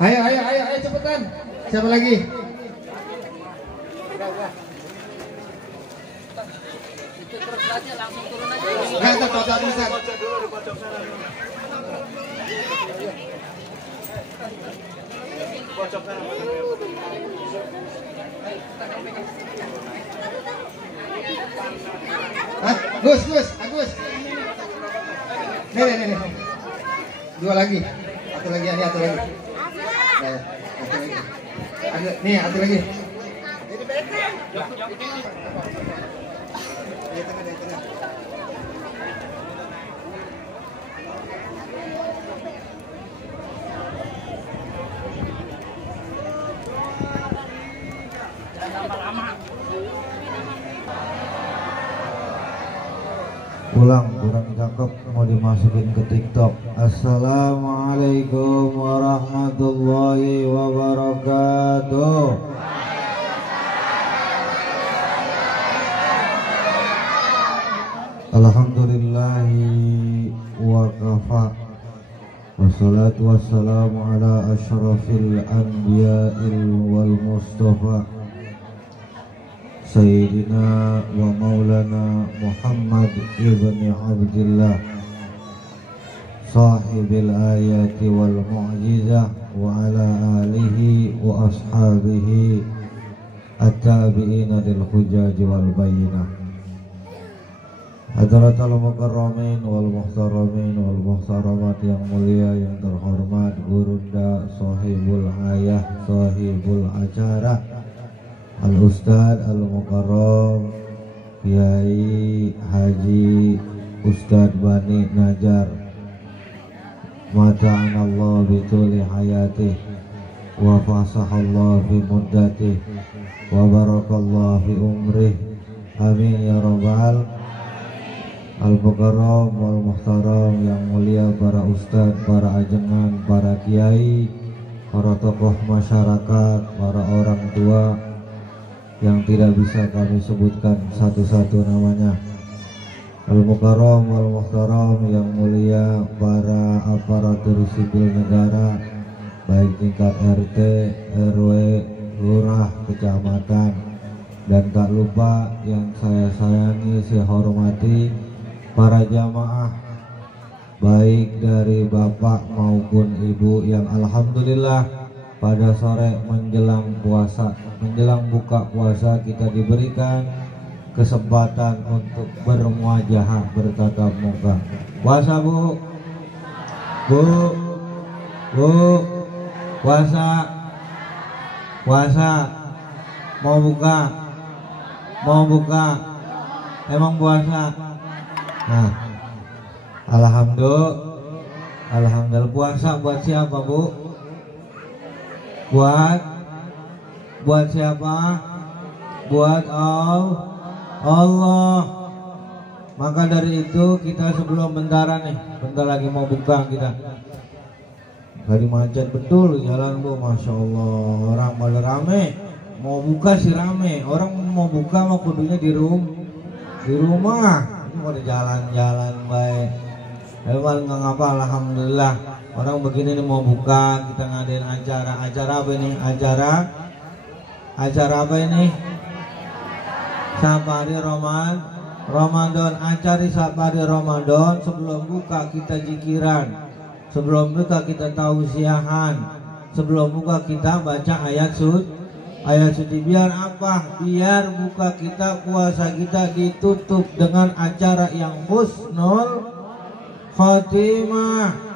Ayo cepetan. Siapa lagi? Langsung turun aja. Kita pojok dulu, Ustaz. Pojok sana. Agus. Nih. Dua lagi. Satu lagi. Satu lagi. Nih, satu lagi. Tengah. Pulang kurang cakep mau dimasukin ke TikTok. Assalamualaikum warahmatullahi wabarakatuh. Alhamdulillahi wa kafa. Wassalatu wassalamu ala asyrafil anbiya'il wal mustafa Sayyidina wa maulana Muhammad ibn Abdillah sahibil ayati wal mu'jizah wa ala alihi wa ashabihi at-tabi'ina lil hujaj wal bayinah. Hadratul mukarramin wal muhtaramin wal muhtaramat yang mulia yang terhormat, gurunda sahibul ayah sahibul acara Al-Ustadz Al-Mukarram Kiai Haji Ustadz Bani Najar, mata'anallah bituli hayatih wa fasahallah fi muddatih wa barakallah fi umrih, amin ya rabbal Al-Mukarram wal Muhtaram yang mulia, para ustadz, para ajengan, para kiai, para tokoh masyarakat, para orang tua yang tidak bisa kami sebutkan satu-satu namanya. Al-Mukarram wal Muhtaram yang mulia, para aparatur sipil negara, baik tingkat RT, RW, lurah, kecamatan, dan tak lupa yang saya sayangi, saya hormati, para jamaah baik dari bapak maupun ibu yang alhamdulillah pada sore menjelang puasa, menjelang buka puasa, kita diberikan kesempatan untuk bermuajahah, bertatap muka. Puasa bu, puasa, mau buka, emang puasa. Nah, alhamdulillah puasa buat siapa bu? Buat siapa? Buat Allah. Maka dari itu kita sebelum bentar lagi mau buka kita. Tadi macet betul jalan bu, masya Allah, orang pada rame. Mau buka sih rame, orang mau buka mau kudunya di rumah. Ini mau jalan-jalan baik. Emang nggak ngapa, alhamdulillah. Orang begini nih mau buka, kita ngadain acara apa ini? Acara apa ini? Safari Ramadan, acara Safari Ramadan. Sebelum buka kita zikiran, sebelum buka kita tausiahan, sebelum buka kita baca ayat suci. Biar apa? Biar buka kita, puasa kita ditutup dengan acara yang husnul khotimah.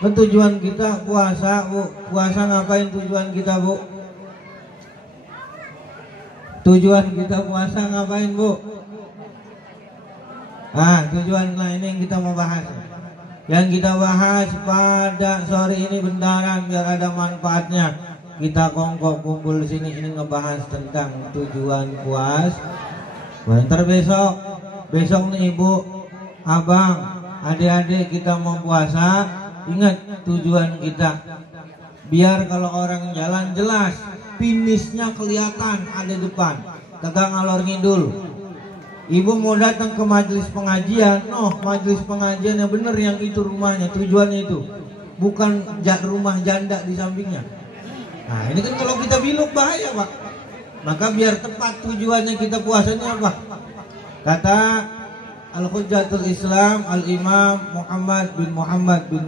Tujuan kita puasa bu, puasa ngapain tujuan kita bu? Tujuan kita puasa ngapain bu? Tujuan ini yang kita mau bahas. Yang kita bahas pada sore ini bentaran biar ada manfaatnya. Kita kongkok kumpul di sini ini ngebahas tentang tujuan puasa. Ntar besok nih ibu, abang, adik-adik kita mau puasa. Ingat tujuan kita, biar kalau orang jalan jelas, finishnya kelihatan ada depan, kagak ngalor ngidul. Ibu mau datang ke majelis pengajian, majelis pengajian yang bener yang itu rumahnya, tujuannya itu. bukan rumah janda di sampingnya. Nah ini kan kalau kita biluk bahaya Pak. Maka biar tepat tujuannya kita puasanya apa? Kata Al-Hujjatul Islam Al-Imam Muhammad bin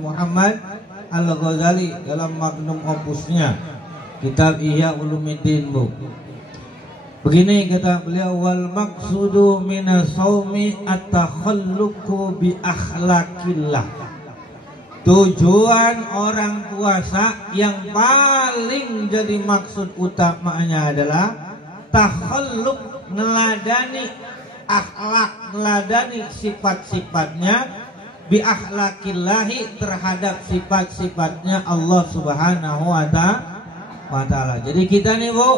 Muhammad Al-Ghazali dalam magnum opusnya kitab Ihya Ulumuddin Bu. Begini kata beliau, wal maqsudu minas shaumi at-takhalluqu bi akhlaqillah. Tujuan orang puasa yang paling jadi maksud utamanya adalah takhalluq, neladani akhlak, neladani sifat-sifatnya bi akhlaqillahi, terhadap sifat-sifatnya Allah Subhanahu wa ta'ala. Jadi kita nih Bu,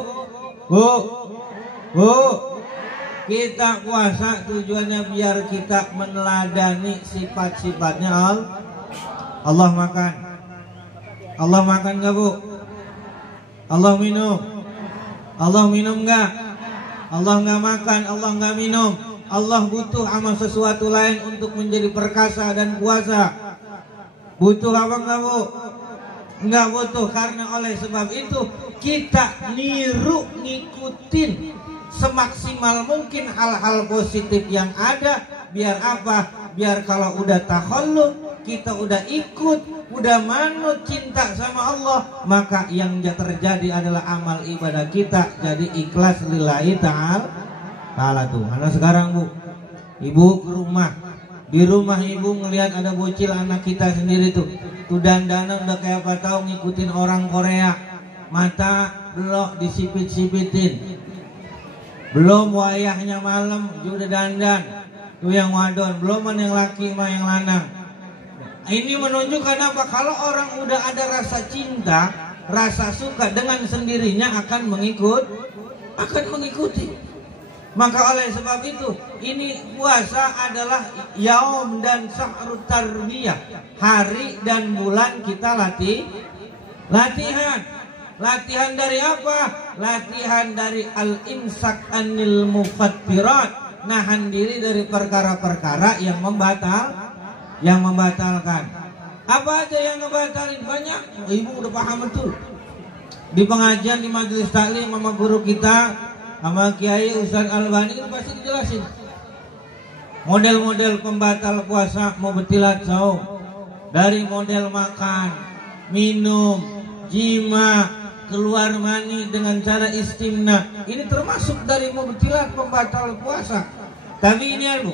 kita puasa tujuannya biar kita meneladani sifat-sifatnya Allah makan. Allah makan gak Bu? Allah minum. Allah minum gak? Allah gak makan, Allah gak minum. Allah butuh sama sesuatu lain untuk menjadi perkasa dan kuasa. Butuh apa gak Bu? Enggak butuh. Karena oleh sebab itu kita niru, ngikutin semaksimal mungkin hal-hal positif yang ada. Biar apa? Biar kalau udah takhalluq, kita udah ikut, udah manut cinta sama Allah, maka yang terjadi adalah amal ibadah kita jadi ikhlas lillahi ta'ala tuh. Karena sekarang Bu, ibu ke rumah, di rumah ibu ngelihat ada bocil anak kita sendiri tuh dandanan udah kayak apa tahu, ngikutin orang Korea, mata belok disipit-sipitin, belum wayahnya malam dia udah dandan tuh yang wadon, belum yang laki mah yang lanang. Ini menunjukkan apa? Kalau orang udah ada rasa cinta, rasa suka, dengan sendirinya akan mengikuti. Maka oleh sebab itu, ini puasa adalah yaum dan syahrut tarbiyah, hari dan bulan kita latihan. Latihan dari apa? Latihan dari al-imsak anil mufattirat, nahan diri dari perkara-perkara yang membatalkan. Apa aja yang ngebatalin? Banyak. Ibu udah paham betul. Di pengajian, di majelis taklim sama guru kita, sama Kiai Ustaz Albani itu pasti dijelasin. Model-model pembatal puasa, mubtilat saum. Dari model makan, minum, jima, keluar mani dengan cara istimna. Ini termasuk dari mubtilat pembatal puasa. Tapi ini Bu,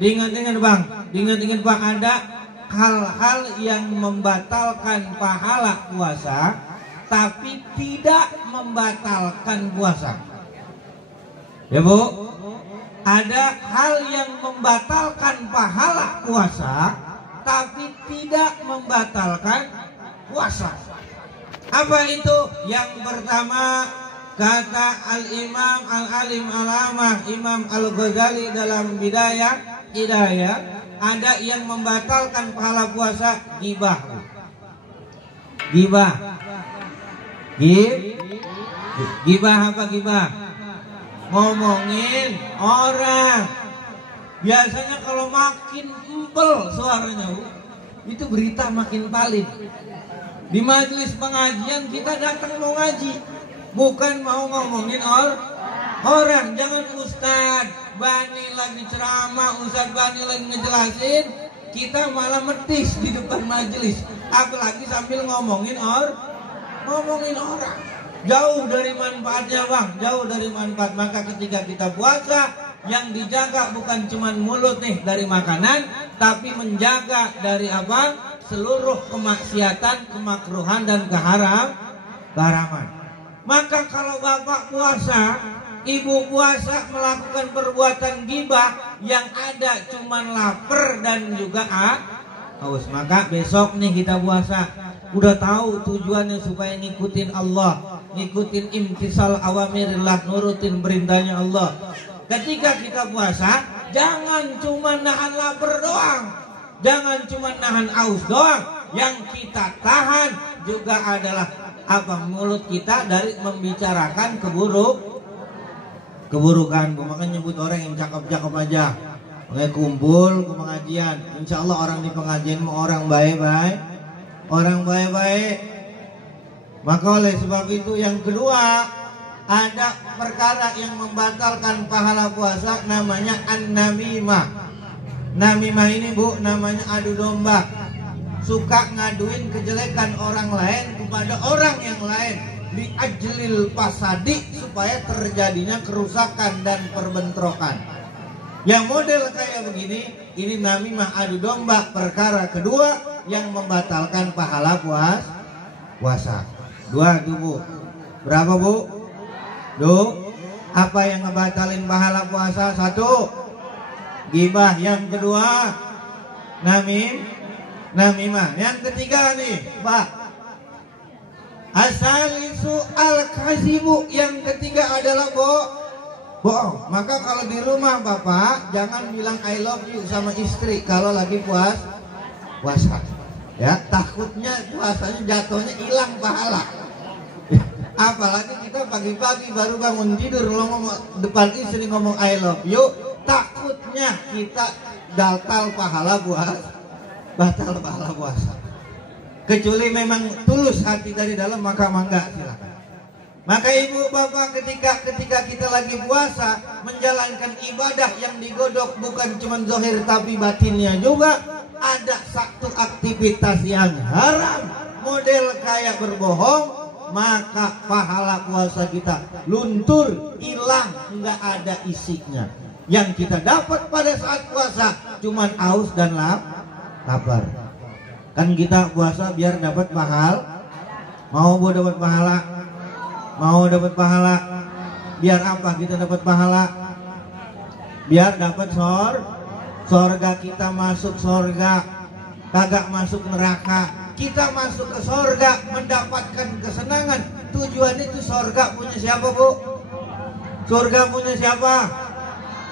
diingat-ingat Bang, diingat-ingat Pak, ada hal-hal yang membatalkan pahala puasa tapi tidak membatalkan puasa. Ya Bu, ada hal yang membatalkan pahala puasa tapi tidak membatalkan puasa. Apa itu? Yang pertama, kata Al-Imam Al-Alim Al-Amah Imam Al-Ghazali dalam Hidayah, ada yang membatalkan pahala puasa, ghibah. Ghibah apa ghibah? Ngomongin orang. Biasanya kalau makin empel suaranya itu berita makin valid. Di majelis pengajian kita datang mau ngaji, bukan mau ngomongin orang. Jangan Ustadz Bani lagi ceramah, Ustadz Bani lagi ngejelasin, kita malah metis di depan majelis, apalagi sambil ngomongin orang. Jauh dari manfaatnya Bang, jauh dari manfaat. Maka ketika kita puasa, yang dijaga bukan cuma mulut nih dari makanan, tapi menjaga dari apa? Seluruh kemaksiatan, kemakruhan dan keharaman. Maka kalau bapak puasa, ibu puasa melakukan perbuatan ghibah, yang ada cuma lapar dan juga haus, maka besok nih kita puasa udah tahu tujuannya supaya ngikutin Allah, ngikutin imtisal awamirillah, nurutin perintahnya Allah. Ketika kita puasa, jangan cuma nahan lapar doang, jangan cuma nahan haus doang. Yang kita tahan juga adalah apa? Mulut kita dari membicarakan keburukan. Makanya nyebut orang yang cakep-cakep aja. Makanya kumpul ke pengajian, insya Allah orang di pengajian mau orang baik-baik. orang baik-baik. Maka oleh sebab itu yang kedua, ada perkara yang membatalkan pahala puasa, namanya an-namimah. Namimah ini Bu, namanya adu domba. Suka ngaduin kejelekan orang lain kepada orang yang lain, liajlil fasadi, supaya terjadinya kerusakan dan perbentrokan. Yang model kayak begini, ini namimah, adu domba. Perkara kedua yang membatalkan pahala puasa. Dua tuh Bu. Berapa Bu? Duh. Apa yang ngebatalin pahala puasa? Satu, gibah. Yang kedua, namimah. Yang ketiga nih Pak, asalisu al-kazibu. Yang ketiga adalah bohong. Maka kalau di rumah Bapak jangan bilang I love you sama istri kalau lagi puasa. Ya, takutnya puasanya jatuhnya hilang pahala. Apalagi kita pagi-pagi baru bangun tidur ngomong depan istri ngomong I love you, takutnya kita batal pahala puasa. Kecuali memang tulus hati dari dalam, maka mangga silakan. Maka ibu bapak, ketika kita lagi puasa menjalankan ibadah yang digodok bukan cuma zahir tapi batinnya juga, ada satu aktivitas yang haram, model kayak berbohong, maka pahala puasa kita luntur, hilang, nggak ada isinya. Yang kita dapat pada saat puasa cuman haus dan lapar. Kan kita puasa biar dapat pahala. Mau dapat pahala? Mau dapat pahala? Biar apa kita dapat pahala? Biar dapat sorga, kita masuk sorga, kagak masuk neraka. Kita masuk ke sorga mendapatkan kesenangan. Tujuan itu sorga punya siapa Bu? Surga punya siapa?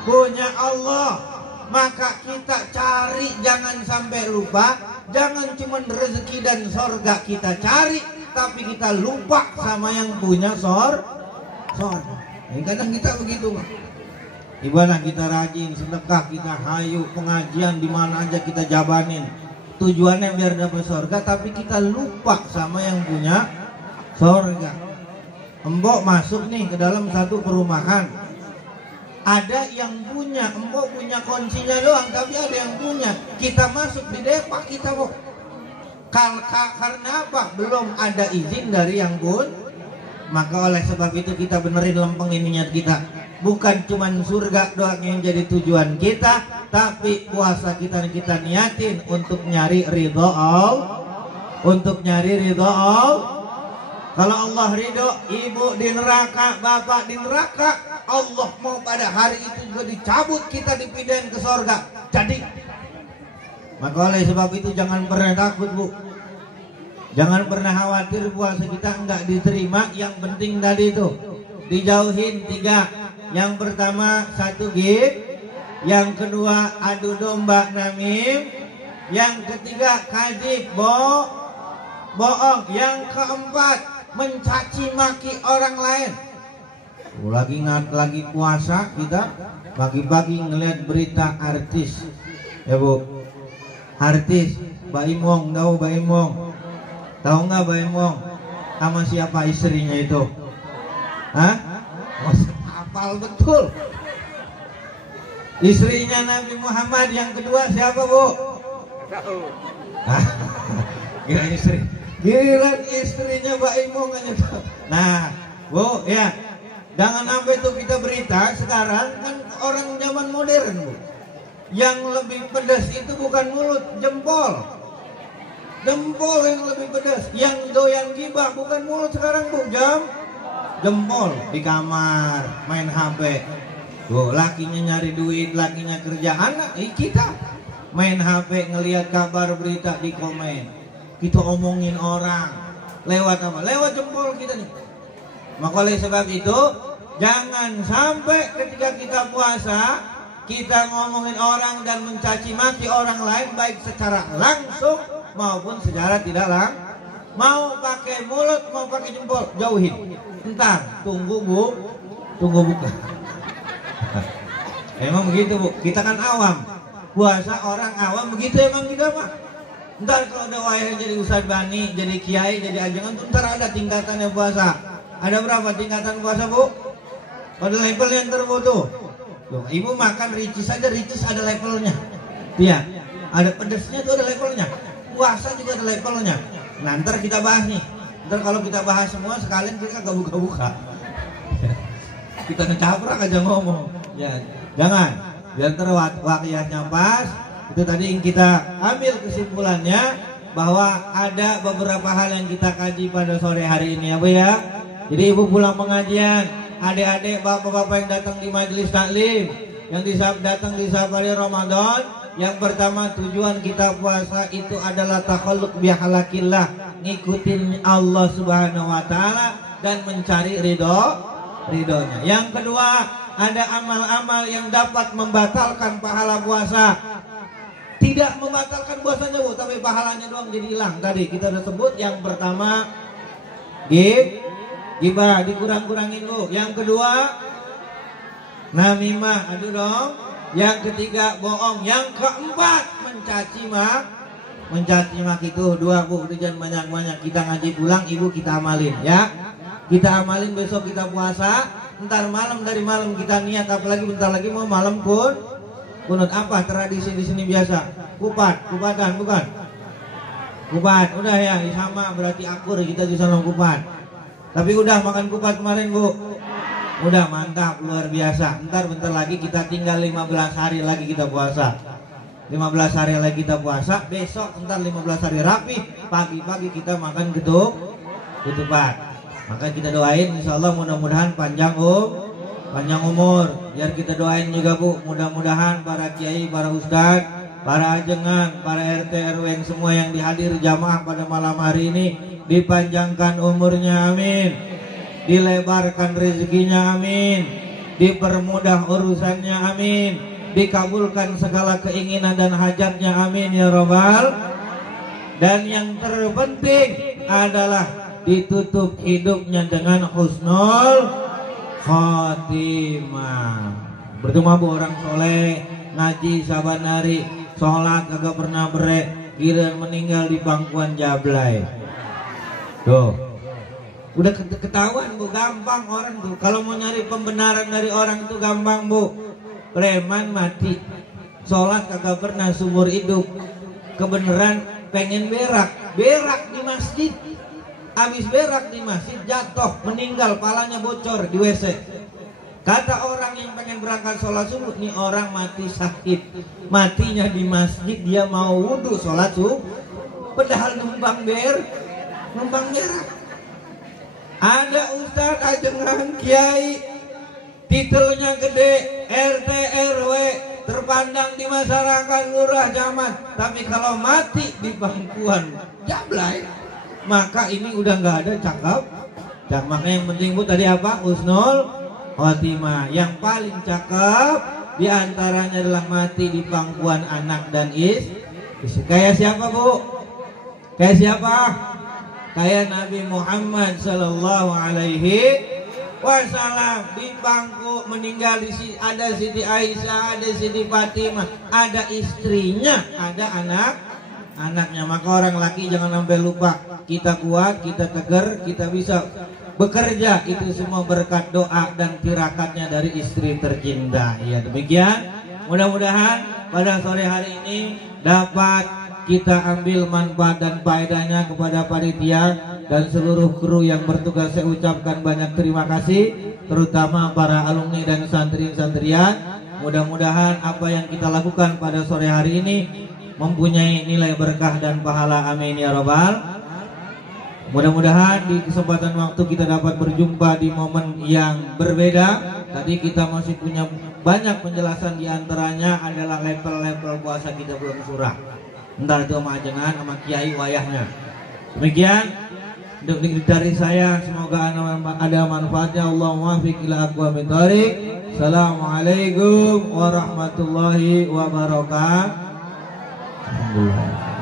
Punya Allah. Maka kita cari, jangan sampai lupa. Jangan cuma rezeki dan sorga kita cari, tapi kita lupa sama yang punya sorga. Ini kadang kita begitu Pak. Ibadah kita rajin, sedekah kita hayu, pengajian di mana aja kita jabanin. Tujuannya biar dapat sorga, tapi kita lupa sama yang punya sorga. Embok masuk nih ke dalam satu perumahan, ada yang punya, embok punya kuncinya doang, tapi ada yang punya. Kita masuk di depak kita Bu. Karena apa? Belum ada izin dari yang pun. Maka oleh sebab itu kita benerin lempengin niat kita. Bukan cuma surga doang yang jadi tujuan kita, tapi puasa kita niatin untuk nyari ridho Allah. Untuk nyari ridho Allah. Kalau Allah ridho, ibu di neraka, bapak di neraka, Allah mau pada hari itu juga dicabut, kita dipindahin ke sorga. Jadi, maka oleh sebab itu jangan pernah takut Bu. Jangan pernah khawatir puasa kita enggak diterima. Yang penting tadi itu dijauhin 3. Yang pertama satu gib, yang kedua adu domba namim, yang ketiga kadzib bohong, yang keempat mencaci maki orang lain. Lagi puasa kita pagi-pagi ngeliat berita artis, ya Bu, artis Baimong, tahu Baimong? Tahu nggak Baimong? Sama siapa istrinya itu? Hah? Hafal betul. Istrinya Nabi Muhammad yang kedua siapa Bu? Tahu. Giliran istrinya Baimong aja tahu. Nah Bu ya, jangan sampai tuh kita berita sekarang kan orang zaman modern Bu. Yang lebih pedas itu bukan mulut, jempol. Jempol yang lebih pedas. Yang doyan gibah bukan mulut sekarang Bu, jempol di kamar main HP. Tuh, lakinya nyari duit, lakinya kerja. Anak kita main HP ngelihat kabar berita di komen. Kita omongin orang lewat apa? Lewat jempol kita nih. Maka oleh sebab itu jangan sampai ketika kita puasa kita ngomongin orang dan mencaci maki orang lain, baik secara langsung maupun secara tidak langsung. Mau pakai mulut, mau pakai jempol, jauhin. Entar, tunggu buka. Emang begitu Bu, kita kan awam. Puasa orang awam begitu emang kita mah. Ntar kalau ada wayah jadi Ustadz Bani, jadi kiai, jadi ajangan, ntar ada tingkatannya puasa. Ada berapa tingkatan puasa, Bu? Pada level yang terbutuh. Loh, ibu makan ricis saja, ricis ada levelnya. Iya, ada pedesnya itu ada levelnya. Puasa juga ada levelnya. Nah, ntar kita bahas nih. Ntar kalau kita bahas semua sekalian kita gak buka-buka. Kita ngecaprak aja ngomong. Ya, jangan. Biar ntar wakiyahnya pas. Itu tadi yang kita ambil kesimpulannya bahwa ada beberapa hal yang kita kaji pada sore hari ini ya Bu ya. Jadi ibu pulang pengajian, adik-adik, bapak-bapak yang datang di majelis taklim, yang datang di safari Ramadan, yang pertama tujuan kita puasa itu adalah takhalluq bihalakillah, ngikutin Allah Subhanahu wa taala dan mencari ridhonya. Yang kedua, ada amal-amal yang dapat membatalkan pahala puasa. Tidak membatalkan puasanya Bu, tapi pahalanya doang jadi hilang. Tadi kita udah sebut yang pertama gibah dikurang-kurangin Bu. Yang kedua namimah, aduh dong. Yang ketiga bohong. Yang keempat mencaci maki itu dua Bu. Udah jangan banyak-banyak. Kita ngaji pulang ibu kita amalin ya. Kita amalin besok kita puasa. Ntar malam dari malam kita niat, apalagi bentar lagi mau malam kunut apa tradisi di sini biasa? Kupatan bukan? Kupat, udah ya sama berarti akur kita di sana kupat. Tapi udah makan kupat kemarin Bu? Udah mantap luar biasa. Ntar bentar lagi kita tinggal 15 hari lagi kita puasa. 15 hari lagi kita puasa. Besok ntar 15 hari rapi. Pagi-pagi kita makan ketupat. Maka kita doain insya Allah mudah-mudahan panjang umur. Biar kita doain juga Bu, mudah-mudahan para kiai, para ustadz, para ajengan, para RT RW yang semua yang dihadir jamaah pada malam hari ini dipanjangkan umurnya, amin. Dilebarkan rezekinya, amin. Dipermudah urusannya, amin. Dikabulkan segala keinginan dan hajatnya, amin ya robbal. Dan yang terpenting adalah ditutup hidupnya dengan husnul khotimah. Bertemu Bu orang soleh, ngaji saban hari, sholat kagak pernah berek, giliran meninggal di bangkuan jablay. Tuh, udah ketahuan Bu, gampang orang tuh. Kalau mau nyari pembenaran dari orang itu gampang Bu. Preman mati, sholat kagak pernah seumur hidup, kebenaran pengen berak di masjid. Habis berak di masjid jatuh meninggal, palanya bocor di WC. Kata orang yang pengen berangkat sholat subuh, nih orang mati sakit, matinya di masjid, dia mau wudhu sholat subuh, padahal numpang berak. Ada ustadz ajengan kiai, titelnya gede, RT RW, terpandang di masyarakat, lurah camat, tapi kalau mati di bangkuan jablay, maka ini udah nggak ada cakep. Dan makanya yang penting Bu tadi apa? Husnul khotimah. Yang paling cakep diantaranya adalah mati di pangkuan anak dan istri. Kayak siapa Bu? Kayak siapa? Kayak Nabi Muhammad Sallallahu Alaihi Wasallam. Di bangku meninggal di sini ada Siti Aisyah, ada Siti Fatimah, ada istrinya, ada anaknya. Maka orang laki jangan sampai lupa, kita kuat, kita tegar, kita bisa bekerja, itu semua berkat doa dan tirakatnya dari istri tercinta. Ya demikian, mudah-mudahan pada sore hari ini dapat kita ambil manfaat dan faedahnya. Kepada panitia dan seluruh kru yang bertugas saya ucapkan banyak terima kasih, terutama para alumni dan santri-santrian. Mudah-mudahan apa yang kita lakukan pada sore hari ini mempunyai nilai berkah dan pahala, amin ya robbal. Mudah-mudahan di kesempatan waktu kita dapat berjumpa di momen yang berbeda. Tadi kita masih punya banyak penjelasan, diantaranya adalah level-level puasa kita belum surah. Ntar itu sama ajengan, sama kiai wayahnya. Demikian dari saya, semoga ada manfaatnya. Allahumma fiq ila aqwamit thariq. Assalamualaikum warahmatullahi wabarakatuh. Alhamdulillah.